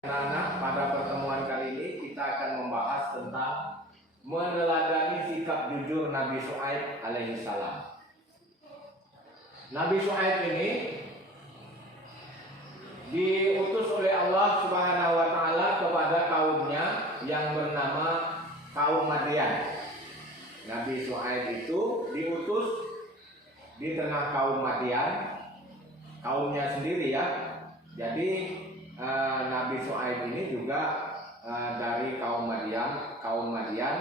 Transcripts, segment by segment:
Anak, pada pertemuan kali ini kita akan membahas tentang meneladani sikap jujur Nabi Syuaib alaihissalam. Nabi Syuaib ini diutus oleh Allah Subhanahu wa taala kepada kaumnya yang bernama kaum Madian. Nabi Syuaib itu diutus di tengah kaum Madian, kaumnya sendiri ya. Jadi Nabi Syuaib ini juga dari kaum Madian,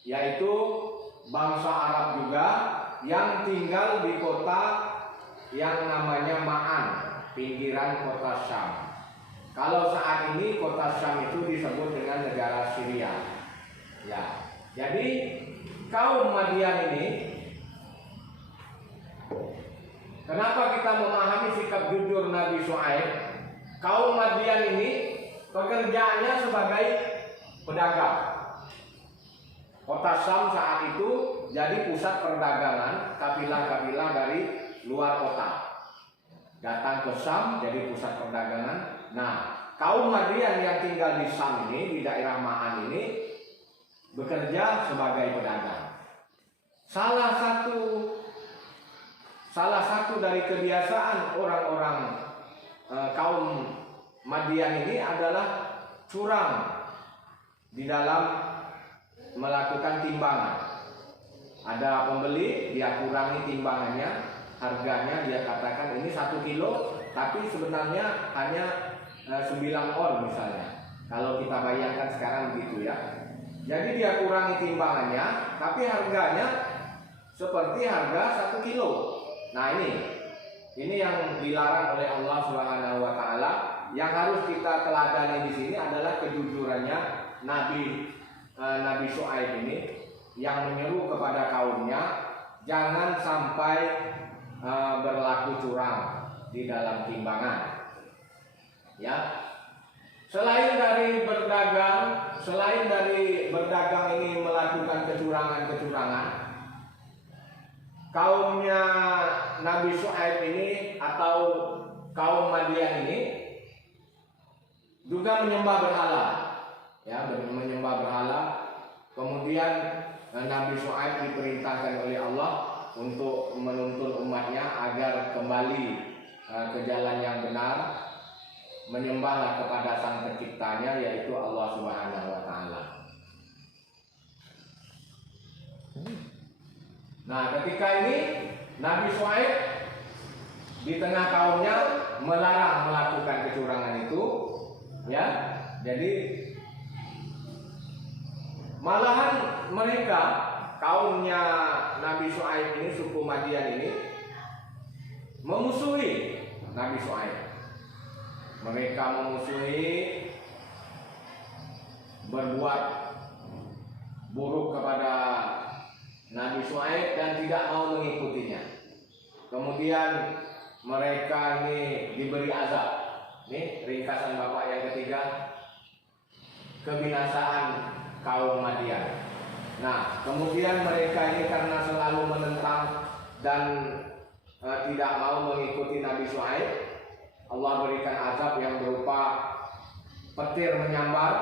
yaitu bangsa Arab juga yang tinggal di kota yang namanya Ma'an, pinggiran kota Syam. Kalau saat ini kota Syam itu disebut dengan negara Syria. Ya, jadi kaum Madian ini, kenapa kita memahami sikap jujur Nabi Syuaib? Kaum Madian ini pekerjaannya sebagai pedagang. Kota Syam saat itu jadi pusat perdagangan kabilah-kabilah dari luar kota. Datang ke Syam jadi pusat perdagangan. Nah, kaum Madian yang tinggal di Syam ini, di daerah Ma'an ini, bekerja sebagai pedagang. Salah satu dari kebiasaan orang-orang kaum Madian ini adalah curang di dalam melakukan timbangan. Ada pembeli, dia kurangi timbangannya, harganya dia katakan ini 1 kilo, tapi sebenarnya hanya 9 on misalnya. Kalau kita bayangkan sekarang begitu ya. Jadi dia kurangi timbangannya, tapi harganya seperti harga 1 kilo. Nah ini yang dilarang oleh Allah Subhanahu wa taala. Yang harus kita teladani di sini adalah kejujurannya Nabi Syuaib ini yang menyeru kepada kaumnya jangan sampai berlaku curang di dalam timbangan. Ya. Selain dari berdagang ini melakukan kecurangan, kaumnya Nabi Syuaib ini atau kaum Madian ini juga menyembah berhala, ya, menyembah berhala. Kemudian Nabi Syuaib diperintahkan oleh Allah untuk menuntun umatnya agar kembali ke jalan yang benar, menyembahlah kepada Sang Penciptanya yaitu Allah Subhanahu wa taala. Nah, ketika ini Nabi Syuaib di tengah kaumnya melarang melakukan kecurangan itu, ya. Jadi malahan mereka kaumnya Nabi Syuaib ini, suku Madian ini memusuhi Nabi Syuaib. Mereka memusuhi, berbuat buruk kepada Nabi Syuaib dan tidak mau mengikutinya. Kemudian mereka ini diberi azab. Ini ringkasan Bapak yang ketiga, kebinasaan kaum Madian. Nah, kemudian mereka ini karena selalu menentang dan tidak mau mengikuti Nabi Syuaib, Allah berikan azab yang berupa petir menyambar,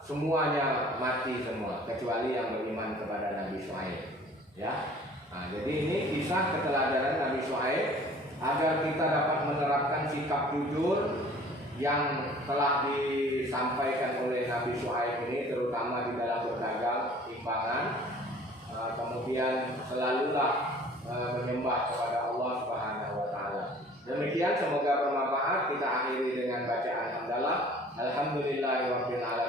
semuanya mati semua kecuali yang beriman kepada Nabi Syuaib. Ya, nah, jadi ini kisah keteladanan Nabi Syuaib agar kita dapat menerapkan sikap jujur yang telah disampaikan oleh Nabi Syuaib ini, terutama di dalam berdagang timbangan. Kemudian selalulah menyembah kepada Allah Subhanahu wa taala. Demikian, semoga bermanfaat. Kita akhiri dengan bacaan hamdalah. Alhamdulillahirabbil alamin.